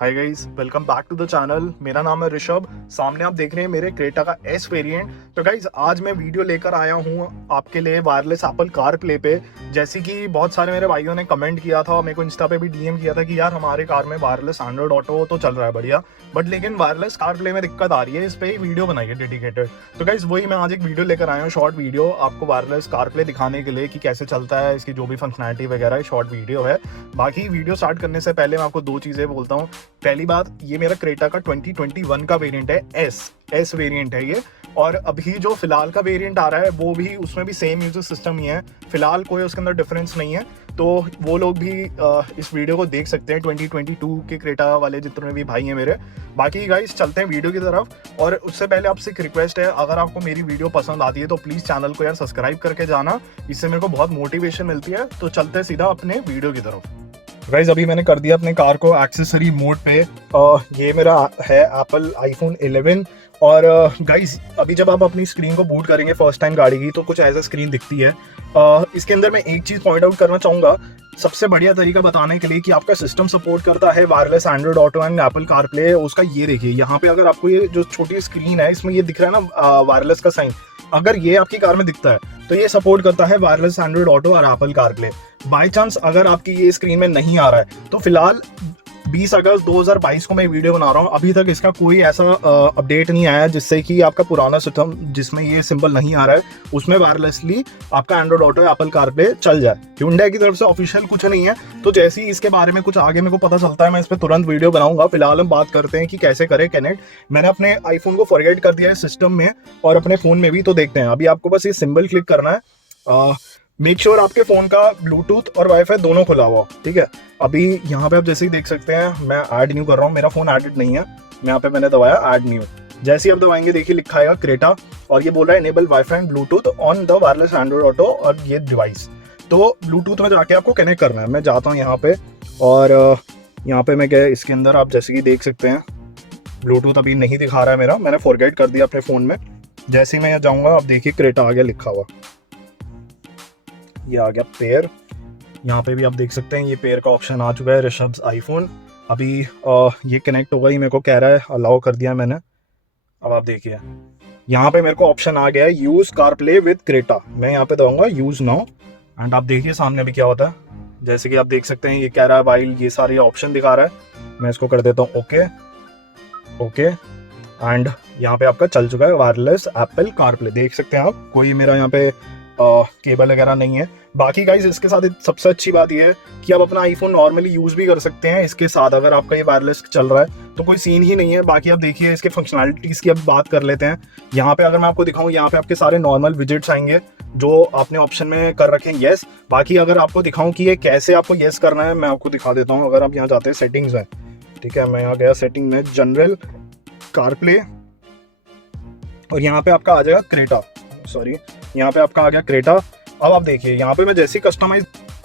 Hi guys, welcome back to the channel. मेरा नाम है ऋषभ। सामने आप देख रहे हैं मेरे क्रेटा का एस वेरिएंट। तो गाइस आज मैं वीडियो लेकर आया हूँ आपके लिए वायरलेस एप्पल कार प्ले पे। जैसे कि बहुत सारे मेरे भाइयों ने कमेंट किया था, मेरे को इंस्टा पे भी डीएम किया था कि यार हमारे कार में वायरलेस एंड्रॉइड ऑटो तो चल रहा है बढ़िया, बट लेकिन वायरलेस कार प्ले में दिक्कत आ रही है। इस पे एक वीडियो बनाई है डेडिकेटेड। तो गाइस वही मैं आज एक वीडियो लेकर आया हूँ, शॉर्ट वीडियो आपको वायरलेस कार प्ले दिखाने के लिए कि कैसे चलता है, इसकी जो भी फंक्शनैलिटी वगैरह शॉर्ट वीडियो है। बाकी वीडियो स्टार्ट करने से पहले मैं आपको दो चीज़ें बोलता हूँ। पहली बात, ये मेरा क्रेटा का 2021 का वेरिएंट है, एस वेरिएंट है ये। और अभी जो फिलहाल का वेरिएंट आ रहा है वो भी, उसमें भी सेम यूजर सिस्टम ही है फिलहाल, कोई उसके अंदर डिफरेंस नहीं है। तो वो लोग भी इस वीडियो को देख सकते हैं, 2022 के क्रेटा वाले जितने भी भाई हैं मेरे। बाकी गाइस चलते हैं वीडियो की तरफ। और उससे पहले आपसे एक रिक्वेस्ट है, अगर आपको मेरी वीडियो पसंद आती है तो प्लीज़ चैनल को यार सब्सक्राइब करके जाना, इससे मेरे को बहुत मोटिवेशन मिलती है। तो चलते हैं सीधा अपने वीडियो की तरफ। गाइस अभी मैंने कर दिया अपने कार को एक्सेसरी मोड पे। ये मेरा है एप्पल आईफोन 11। और गाइस अभी जब आप अपनी स्क्रीन को बूट करेंगे फर्स्ट टाइम गाड़ी की, तो कुछ ऐसा स्क्रीन दिखती है। इसके अंदर मैं एक चीज़ पॉइंट आउट करना चाहूँगा, सबसे बढ़िया तरीका बताने के लिए कि आपका सिस्टम सपोर्ट करता है wireless Android auto and Apple CarPlay, उसका ये देखिए यहाँ पे अगर आपको ये जो छोटी स्क्रीन है इसमें ये दिख रहा है ना वायरलेस का साइन, अगर ये आपकी कार में दिखता है तो ये सपोर्ट करता है वायरलेस एंड्रॉइड ऑटो और एप्पल कारप्ले। बाय चांस अगर आपकी ये स्क्रीन में नहीं आ रहा है तो फिलहाल 20 अगस्त 2022 को मैं वीडियो बना रहा हूँ, अभी तक इसका कोई ऐसा अपडेट नहीं आया जिससे कि आपका पुराना सिस्टम जिसमें ये सिंबल नहीं आ रहा है उसमें वायरलेसली आपका एंड्रॉइड ऑटो एप्पल कारप्ले चल जाए। Hyundai की तरफ से ऑफिशियल कुछ नहीं है, तो जैसे ही इसके बारे में कुछ आगे मेरे को पता चलता है मैं इस पर तुरंत वीडियो बनाऊंगा। फिलहाल हम बात करते हैं कि कैसे करें कनेक्ट। मैंने अपने आईफोन को फॉरगेट कर दिया है सिस्टम में और अपने फ़ोन में भी, तो देखते हैं। अभी आपको बस ये सिंबल क्लिक करना है। मेक श्योर आपके फ़ोन का ब्लूटूथ और वाईफाई दोनों खुला हुआ, ठीक है। अभी यहाँ पे आप जैसे ही देख सकते हैं मैं ऐड न्यू कर रहा हूँ, मेरा फ़ोन एडेड नहीं है, यहाँ पे मैंने दबाया ऐड न्यू। जैसे ही आप दबाएंगे देखिए लिखा आएगा क्रेटा और ये बोल रहा है enable wifi and Bluetooth on the wireless Android auto और ये डिवाइस। तो ब्लूटूथ में जाके आपको कनेक्ट करना है। मैं जाता हूँ यहाँ पे और यहाँ पे मैं क्या, इसके अंदर आप जैसे कि देख सकते हैं ब्लूटूथ अभी नहीं दिखा रहा है मेरा, मैंने फॉरगेट कर दिया अपने फ़ोन में। जैसे ही मैं यहाँ जाऊँगा आप देखिए क्रेटा आ गया लिखा हुआ, ये आ गया पेयर। यहाँ पे भी आप देख सकते हैं ये पेयर का ऑप्शन आ चुका है ऋषभ आईफोन। अभी ये कनेक्ट होगा ही, मेरे को कह रहा है अलाउ कर दिया मैंने। अब आप देखिए यहाँ पे मेरे को ऑप्शन आ गया है यूज़ कारप्ले विद क्रेटा। मैं यहाँ पे दबाऊंगा यूज़ नाउ एंड आप देखिए सामने अभी क्या होता है। जैसे कि आप देख सकते हैं ये कह रहा है वाइल, ये सारे ऑप्शन दिखा रहा है। मैं इसको कर देता हूँ ओके ओके एंड यहाँ पे आपका चल चुका है वायरलेस एप्पल कारप्ले। देख सकते हैं आप, कोई मेरा यहाँ पे केबल वगैरह नहीं है। बाकी गाइज इसके साथ सबसे अच्छी बात यह है कि आप अपना आईफोन नॉर्मली यूज़ भी कर सकते हैं इसके साथ, अगर आपका ये वायरलेस चल रहा है तो कोई सीन ही नहीं है। बाकी आप देखिए इसके फंक्शनैलिटीज़ की अब बात कर लेते हैं। यहाँ पे अगर मैं आपको दिखाऊँ, यहाँ पे आपके सारे नॉर्मल विजेट्स आएंगे जो आपने ऑप्शन में कर रखे हैं येस। बाकी अगर आपको दिखाऊँ कि ये कैसे आपको येस करना है, मैं आपको दिखा देता हूँ। अगर आप यहाँ जाते हैं सेटिंग्स में, ठीक है, मैं यहाँ गया सेटिंग में जनरल कारप्ले और यहाँ पे आपका आ जाएगा क्रेटा, सॉरी यहाँ पे आपका आ गया क्रेटा। अब आप देखिए यहाँ पे मैं जैसे कस्टमाइज,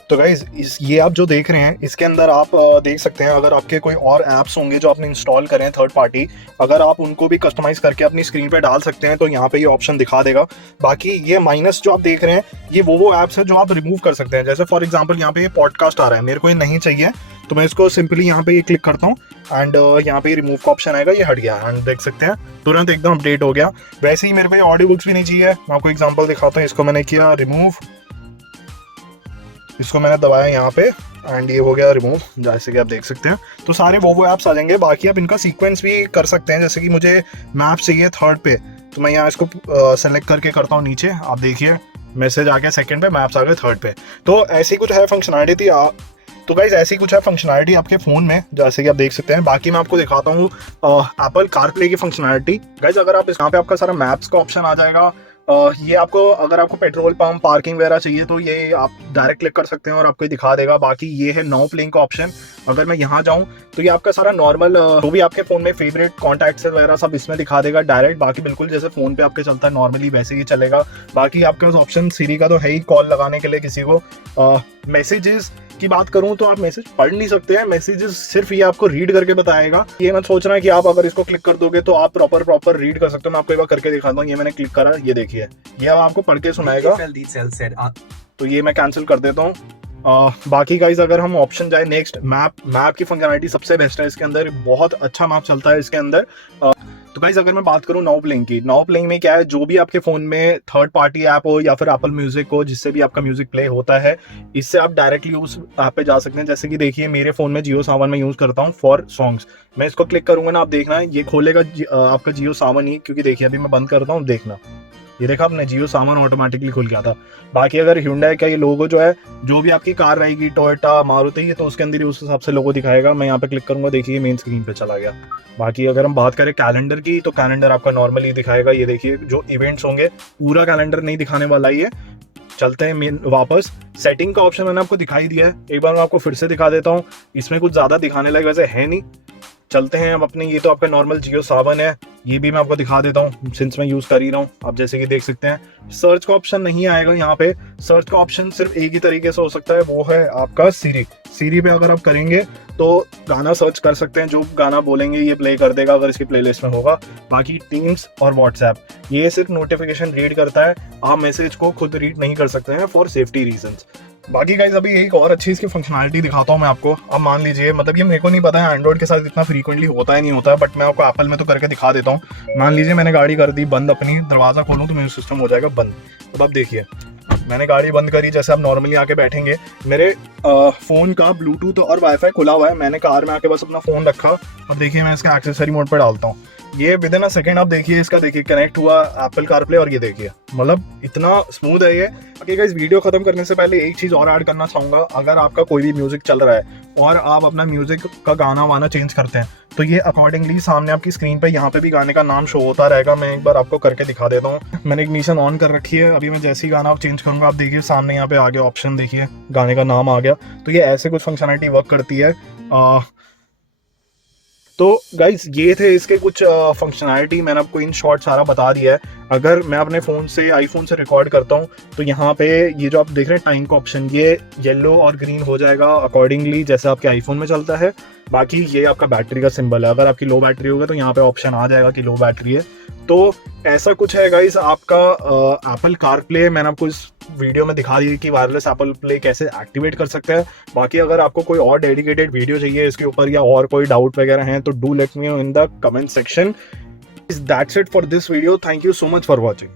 तो गाइज ये आप जो देख रहे हैं इसके अंदर आप देख सकते हैं अगर आपके कोई और ऐप्स होंगे जो आपने इंस्टॉल करें थर्ड पार्टी, अगर आप उनको भी कस्टमाइज करके अपनी स्क्रीन पे डाल सकते हैं तो यहाँ पे ये ऑप्शन दिखा देगा। बाकी ये माइनस जो आप देख रहे हैं ये वो ऐप्स है जो आप रिमूव कर सकते हैं। जैसे फॉर एग्जाम्पल यहाँ पे ये पॉडकास्ट आ रहा है, मेरे को ये नहीं चाहिए तो मैं इसको सिंपली यहाँ पे ये क्लिक करता हूँ एंड यहाँ पे रिमूव का ऑप्शन आएगा, ये हट गया एंड देख सकते हैं तुरंत एकदम अपडेट हो गया। वैसे ही मेरे को ये ऑडियो बुक्स भी नहीं चाहिए, मैं आपको एग्जांपल दिखाता हूँ। इसको मैंने किया रिमूव, इसको मैंने दबाया यहाँ पे एंड ये हो गया रिमूव, जैसे कि आप देख सकते हैं। तो सारे वो ऐप्स आ जाएंगे। बाकी आप इनका सीक्वेंस भी कर सकते हैं, जैसे कि मुझे मैप चाहिए थर्ड पे तो मैं यहाँ इसको सेलेक्ट करके करता हूँ नीचे, आप देखिए मैसेज आ गया सेकंड पे, मैप्स आ गए थर्ड पे। तो ऐसी कुछ है फंक्शनैलिटी तो गाइज ऐसी कुछ है फंक्शनैलिटी आपके फ़ोन में जैसे कि आप देख सकते हैं। बाकी मैं आपको दिखाता हूँ एप्पल कारप्ले की फंक्शनैलिटी। गाइज अगर आप यहाँ पे आपका सारा मैप्स का ऑप्शन आ जाएगा। ये आपको अगर आपको पेट्रोल पंप पार्किंग वगैरह चाहिए तो ये आप डायरेक्ट क्लिक कर सकते हैं और आपको दिखा देगा। बाकी ये है नो प्लेइंग का ऑप्शन, अगर मैं यहाँ जाऊँ तो ये आपका सारा नॉर्मल जो भी आपके फ़ोन में फेवरेट कॉन्टैक्ट्स वगैरह सब इसमें दिखा देगा डायरेक्ट। बाकी बिल्कुल जैसे फ़ोन पे आपके चलता है नॉर्मली वैसे ही चलेगा। बाकी आपके पास ऑप्शन सीरी का तो है ही, कॉल लगाने के लिए किसी को। मैसेजेस की बात करूं तो आप मैसेज पढ़ नहीं सकते हैं, मैसेजेस सिर्फ ये आपको रीड करके बताएगा। ये मत सोचना कि आप अगर इसको क्लिक कर दोगे तो आप प्रॉपर रीड कर सकते हो। मैं आपको एक बार करके दिखाता हूँ। ये मैंने क्लिक करा, ये देखिए ये अब आपको पढ़ के सुनाएगा। तो ये मैं कैंसिल कर देता हूँ बाकी गाइज अगर हम ऑप्शन जाए नेक्स्ट, मैप की फंक्शनलिटी सबसे बेस्ट है इसके अंदर, बहुत अच्छा मैप चलता है इसके अंदर। तो गाइज अगर मैं बात करूँ नाउ प्लेइंग की, नाउ प्लेइंग में क्या है, जो भी आपके फोन में थर्ड पार्टी ऐप हो या फिर एप्पल म्यूजिक हो, जिससे भी आपका म्यूजिक प्ले होता है, इससे आप डायरेक्टली उस ऐप पे जा सकते हैं। जैसे कि देखिए मेरे फोन में जियो सावन में यूज करता हूँ फॉर सॉन्ग्स, मैं इसको क्लिक करूंगा ना, आप देखना ये खोलेगा आपका जियो सावन ही, क्योंकि देखिए अभी मैं बंद करता हूँ, देखना ये देखा आपने जियो सावन ऑटोमेटिकली खुल गया था। बाकी अगर Hyundai का ये लोगो जो है, जो भी आपकी कार रहेगी टोयोटा मारुति, तो उसके अंदर ही उस हिसाब से लोगो दिखाएगा। मैं यहाँ पे क्लिक करूंगा, देखिए मेन स्क्रीन पे चला गया। बाकी अगर हम बात करें कैलेंडर की, तो कैलेंडर आपका नॉर्मली दिखाएगा, ये देखिए जो इवेंट्स होंगे, पूरा कैलेंडर नहीं दिखाने वाला ये। चलते हैं मेन वापस, सेटिंग का ऑप्शन मैंने आपको दिखाई दिया है, एक बार मैं आपको फिर से दिखा देता हूँ। इसमें कुछ ज्यादा दिखाने लायक वैसे है नहीं। चलते हैं अब अपने, ये तो आपका नॉर्मल जियो सावन है, ये भी मैं आपको दिखा देता हूँ सिंस मैं यूज कर ही रहा हूँ। आप जैसे कि देख सकते हैं सर्च का ऑप्शन नहीं आएगा यहाँ पे, सर्च का ऑप्शन सिर्फ एक ही तरीके से हो सकता है, वो है आपका सीरी पे अगर आप करेंगे तो गाना सर्च कर सकते हैं, जो गाना बोलेंगे ये प्ले कर देगा अगर इसकी प्लेलिस्ट में होगा। बाकी टीम्स और व्हाट्सएप ये सिर्फ नोटिफिकेशन रीड करता है, आप मैसेज को खुद रीड नहीं कर सकते हैं फॉर सेफ्टी रीजंस। बाकी गाइज अभी एक और अच्छी इसकी फंक्शनलिटी दिखाता हूँ मैं आपको। अब मान लीजिए, मतलब ये मेरे को नहीं पता है एंड्रॉइड के साथ इतना फ्रीक्वेंटली होता है नहीं होता है, बट मैं आपको एप्पल में तो करके दिखा देता हूँ। मान लीजिए मैंने गाड़ी कर दी बंद, अपनी दरवाज़ा खोलूँ तो मेरा सिस्टम हो जाएगा बंद। अब आप देखिए मैंने गाड़ी बंद करी, जैसे आप नॉर्मली आके बैठेंगे, मेरे फ़ोन का ब्लूटूथ और वाईफाई खुला हुआ है, मैंने कार में आके बस अपना फ़ोन रखा। अब देखिए मैं इसका एक्सेसरी मोड पर डालता हूँ, ये विद इन अ सेकेंड आप देखिए इसका, देखिए कनेक्ट हुआ एप्पल कारप्ले, और ये देखिए मतलब इतना स्मूथ है ये। बाकी गाइस वीडियो खत्म करने से पहले एक चीज़ और ऐड करना चाहूँगा, अगर आपका कोई भी म्यूजिक चल रहा है और आप अपना म्यूजिक का गाना वाना चेंज करते हैं, तो ये अकॉर्डिंगली सामने आपकी स्क्रीन पे यहाँ पे भी गाने का नाम शो होता रहेगा। मैं एक बार आपको करके दिखा देता हूँ, मैंने इग्निशन ऑन कर रखी है, अभी मैं जैसे ही गाना आप चेंज करूँगा, आप देखिए सामने यहाँ पे आ गया ऑप्शन, देखिए गाने का नाम आ गया। तो ये ऐसे कुछ फंक्शनलिटी वर्क करती है। तो गाइज ये थे इसके कुछ फंक्शनैलिटी, मैंने आपको इन शॉर्ट सारा बता दिया है। अगर मैं अपने फ़ोन से आईफोन से रिकॉर्ड करता हूँ तो यहाँ पे ये जो आप देख रहे हैं टाइम का ऑप्शन, ये येलो और ग्रीन हो जाएगा अकॉर्डिंगली जैसे आपके आईफोन में चलता है। बाकी ये आपका बैटरी का सिंबल है, अगर आपकी लो बैटरी होगा तो यहाँ पे ऑप्शन आ जाएगा कि लो बैटरी है। तो ऐसा कुछ है गाइज आपका एप्पल कारप्ले। मैंने आपको इस वीडियो में दिखा दी कि वायरलेस एप्पल प्ले कैसे एक्टिवेट कर सकते हैं। बाकी अगर आपको कोई और डेडिकेटेड वीडियो चाहिए इसके ऊपर या और कोई डाउट वगैरह हैं तो do let me know in the comment section. That's it for this video, thank you so much for watching.